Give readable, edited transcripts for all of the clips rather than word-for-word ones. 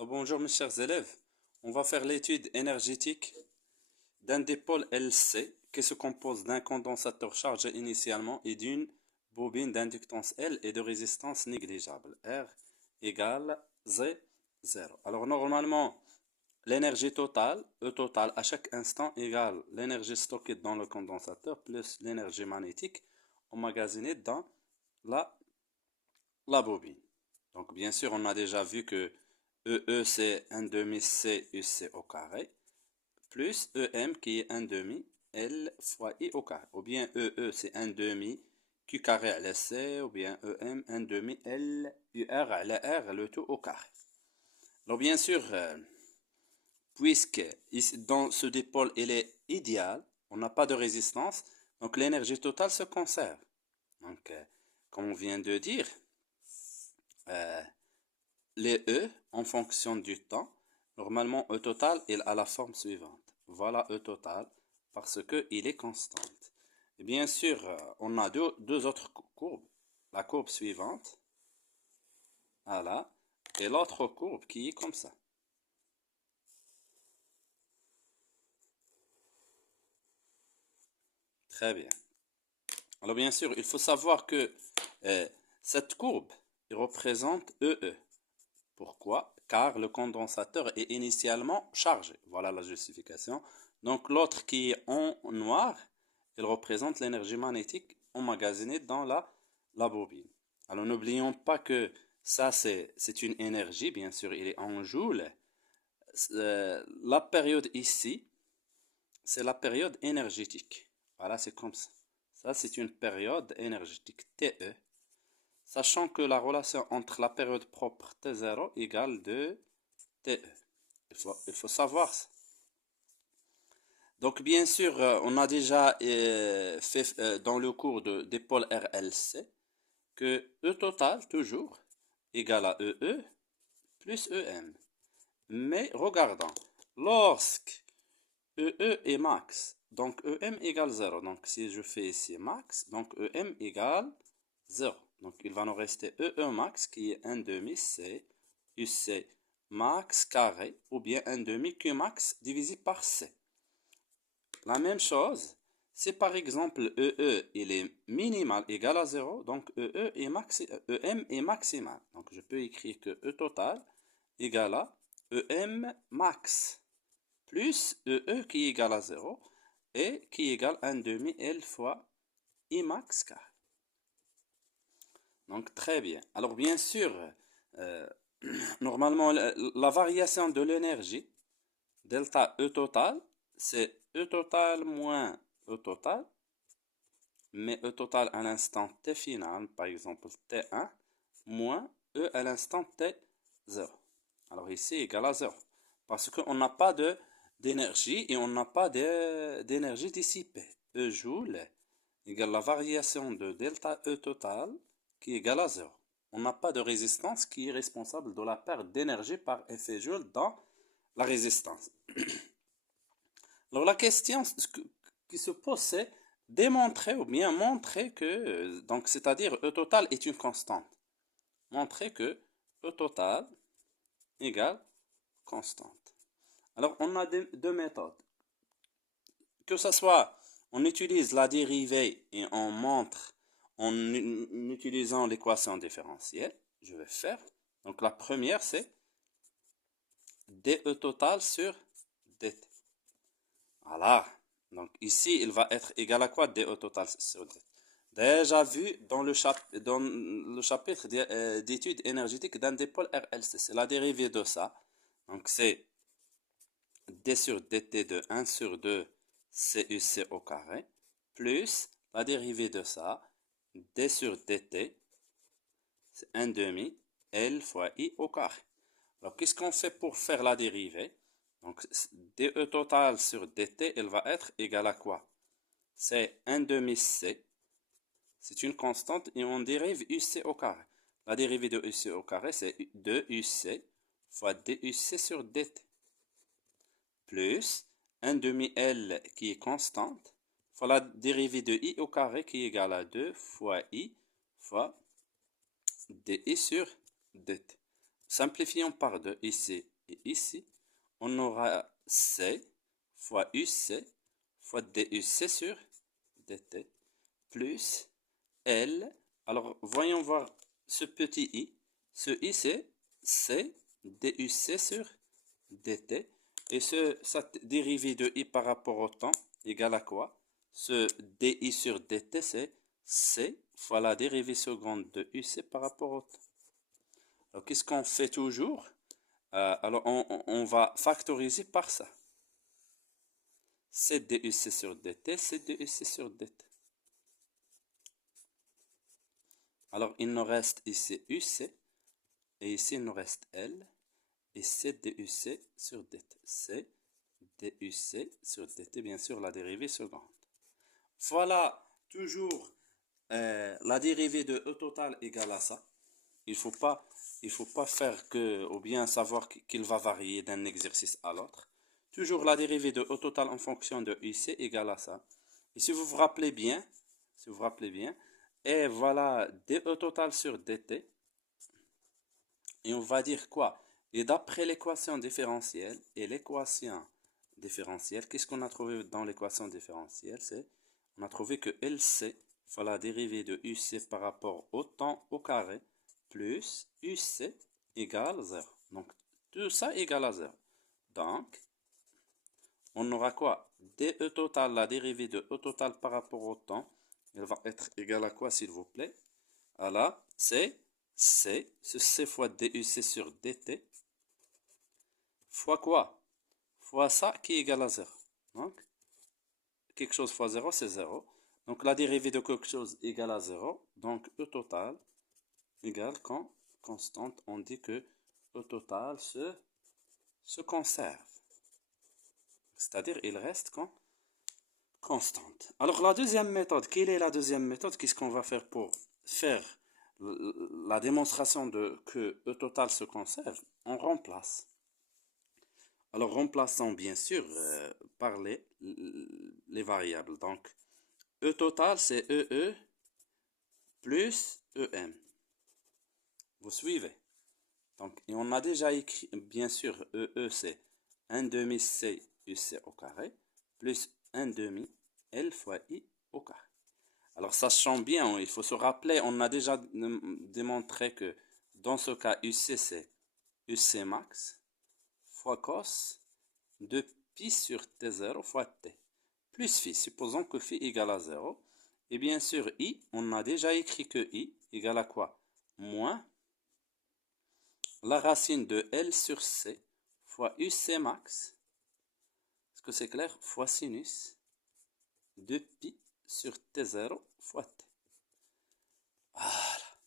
Bonjour mes chers élèves, on va faire l'étude énergétique d'un dipôle LC qui se compose d'un condensateur chargé initialement et d'une bobine d'inductance L et de résistance négligeable R égale Z0. Alors normalement, l'énergie totale, E total à chaque instant égale l'énergie stockée dans le condensateur plus l'énergie magnétique emmagasinée dans la, la bobine. Donc bien sûr, on a déjà vu que EE c'est 1 demi C UC au carré, plus EM qui est 1 demi L fois I au carré. Ou bien EE c'est 1 demi Q carré à la C, ou bien EM 1 demi L UR à la R, le tout au carré. Alors bien sûr, puisque dans ce dipôle il est idéal, on n'a pas de résistance, donc l'énergie totale se conserve. Donc, comme on vient de dire, euh, les E en fonction du temps. Normalement, E total il a la forme suivante. Voilà E total parce qu'il est constant. Et bien sûr, on a deux autres courbes. La courbe suivante, voilà, et l'autre courbe qui est comme ça. Très bien. Alors bien sûr, il faut savoir que cette courbe représente EE. Pourquoi? Car le condensateur est initialement chargé. Voilà la justification. Donc l'autre qui est en noir, il représente l'énergie magnétique emmagasinée dans la bobine. Alors n'oublions pas que ça c'est une énergie, bien sûr il est en joules. La période ici, c'est la période énergétique. Voilà, c'est comme ça. Ça c'est une période énergétique, TE. Sachant que la relation entre la période propre T0 égale 2 TE. Il faut savoir ça. Donc bien sûr, on a déjà fait dans le cours des pôles RLC que E total toujours égale à EE plus EM. Mais regardons, lorsque EE est max, donc EM égale 0. Donc si je fais ici max, donc EM égale 0. Donc il va nous rester EE max qui est 1 demi C UC max carré ou bien 1 demi Q max divisé par C. La même chose, si par exemple EE il est minimal égal à 0, donc EM est maximal. Donc je peux écrire que E total égale à EM max plus EE qui est égal à 0 et qui égale 1 demi L fois I max carré. Donc très bien. Alors bien sûr, euh, normalement la variation de l'énergie, delta E total, c'est E total moins E total, mais E total à l'instant T final, par exemple T1, moins E à l'instant T0. Alors ici égal à 0. Parce qu'on n'a pas d'énergie et on n'a pas d'énergie dissipée. E joule égale la variation de delta E total qui est égale à 0. On n'a pas de résistance qui est responsable de la perte d'énergie par effet Joule dans la résistance. Alors la question qui se pose, c'est démontrer ou bien montrer que, donc c'est-à-dire E total est une constante. Montrer que E total égale constante. Alors on a deux méthodes. Que ce soit on utilise la dérivée et on montre en utilisant l'équation différentielle, je vais faire. Donc la première c'est dE total sur dt. Voilà. Donc ici, il va être égal à quoi dE total sur dt? Déjà vu dans le chapitre d'études énergétiques d'un dipôle RLC. C'est la dérivée de ça. Donc c'est d sur dt de 1 sur 2 CUC au carré plus la dérivée de ça, d sur dt, c'est 1 demi L fois I au carré. Alors qu'est-ce qu'on fait pour faire la dérivée? Donc dE total sur dt, elle va être égale à quoi? C'est 1 demi C, c'est une constante et on dérive UC au carré. La dérivée de UC au carré, c'est 2UC fois DUC sur dt plus 1 demi L qui est constante fois la dérivée de I au carré qui est égale à 2 fois I fois DI sur dt. Simplifions par 2 ici et ici. On aura C fois UC fois DUC sur DT plus L. Alors, voyons voir ce petit i. Ce i, c'est C DUC sur DT. Et cette dérivée de i par rapport au temps égale à quoi? Ce DI sur DT, c'est C fois la dérivée seconde de UC par rapport au temps. Alors, qu'est-ce qu'on fait toujours? Alors, on va factoriser par ça. C DUC sur DT, C DUC sur DT. Alors, il nous reste ici UC, et ici, il nous reste L, et C DUC sur DT. C DUC sur DT, bien sûr, la dérivée seconde. Voilà, toujours la dérivée de E total égale à ça. Il faut pas faire que, ou bien savoir qu'il va varier d'un exercice à l'autre. Toujours la dérivée de E total en fonction de UC égale à ça. Et si vous vous rappelez bien, et voilà dE total sur dt. Et on va dire quoi? Et d'après l'équation différentielle et l'équation différentielle, qu'est-ce qu'on a trouvé dans l'équation différentielle? On a trouvé que LC fois la dérivée de UC par rapport au temps au carré plus UC égale 0. Donc, tout ça égale à 0. Donc, on aura quoi? DE total, la dérivée de E total par rapport au temps, elle va être égale à quoi, s'il vous plaît? À la C, ce C fois DUC sur DT, fois quoi? Fois ça qui est égal à 0. Donc, quelque chose fois 0, c'est 0. Donc, la dérivée de quelque chose égale à 0. Donc, E total égale quand constante, on dit que E total se conserve. C'est-à-dire, il reste quand constante. Alors, la deuxième méthode, quelle est la deuxième méthode? Qu'est-ce qu'on va faire pour faire la démonstration de que E total se conserve? On remplace. Alors, remplaçons bien sûr par les variables. Donc, E total, c'est EE plus EM. Vous suivez? Donc, et on a déjà écrit, bien sûr, EE, c'est 1 demi C UC au carré, plus 1 demi L fois I au carré. Alors, sachant bien, il faut se rappeler, on a déjà démontré que dans ce cas, UC, c'est UC max fois cos de pi sur T0 fois T, plus phi, supposons que phi égale à 0. Et bien sûr, I, on a déjà écrit que I égale à quoi? Moins la racine de L sur C fois UC max, est-ce que c'est clair? Fois sinus de pi sur T0 fois T. Voilà.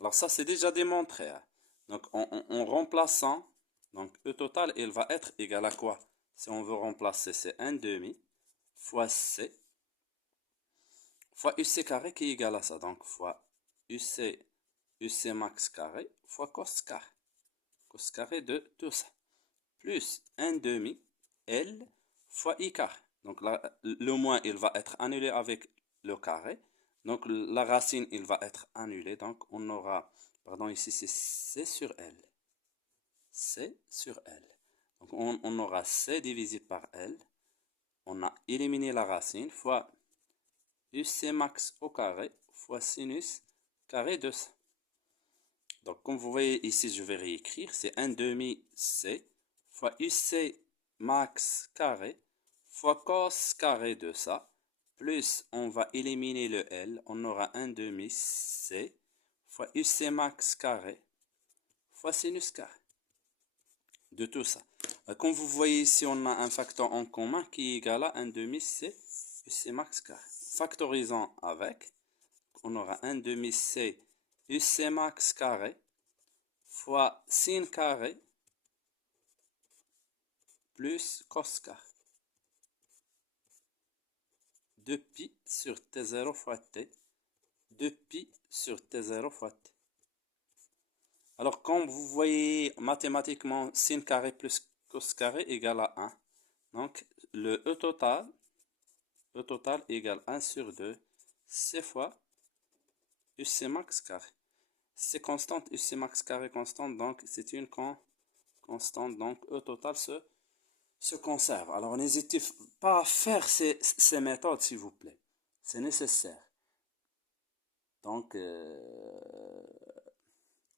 Alors ça, c'est déjà démontré. Hein. Donc en remplaçant, donc E total, il va être égal à quoi? Si on veut remplacer, c'est 1 demi fois C fois UC carré qui est égal à ça. Donc fois UC max carré fois cos carré. Cos carré de tout ça. Plus 1 demi L fois I carré. Donc là, le moins, il va être annulé avec le carré. Donc la racine, il va être annulé. Donc on aura, pardon, ici c'est C sur L. C sur L. Donc on aura C divisé par L. On a éliminé la racine fois UC max au carré fois sinus carré de ça. Donc comme vous voyez ici, je vais réécrire. C'est 1 demi C fois UC max carré fois cos carré de ça. Plus on va éliminer le L. On aura 1 demi C fois UC max carré fois sinus carré de tout ça. Comme vous voyez ici, on a un facteur en commun qui est égal à 1 demi C UC max carré. Factorisant avec, on aura 1 demi C UC max carré fois sin carré plus cos carré de pi sur T0 fois T, de pi sur T0 fois T. Alors, comme vous voyez mathématiquement, sin carré plus cos carré égale à 1. Donc, le E total égale 1 sur 2, C fois UC max carré. c'est constante et c'est max carré constante, donc c'est une constante, donc E total se conserve. Alors n'hésitez pas à faire ces méthodes, s'il vous plaît. C'est nécessaire. Donc,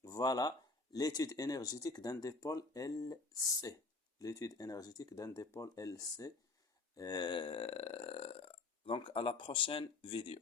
voilà l'étude énergétique d'un dipôle LC. L'étude énergétique d'un dipôle LC. Donc, à la prochaine vidéo.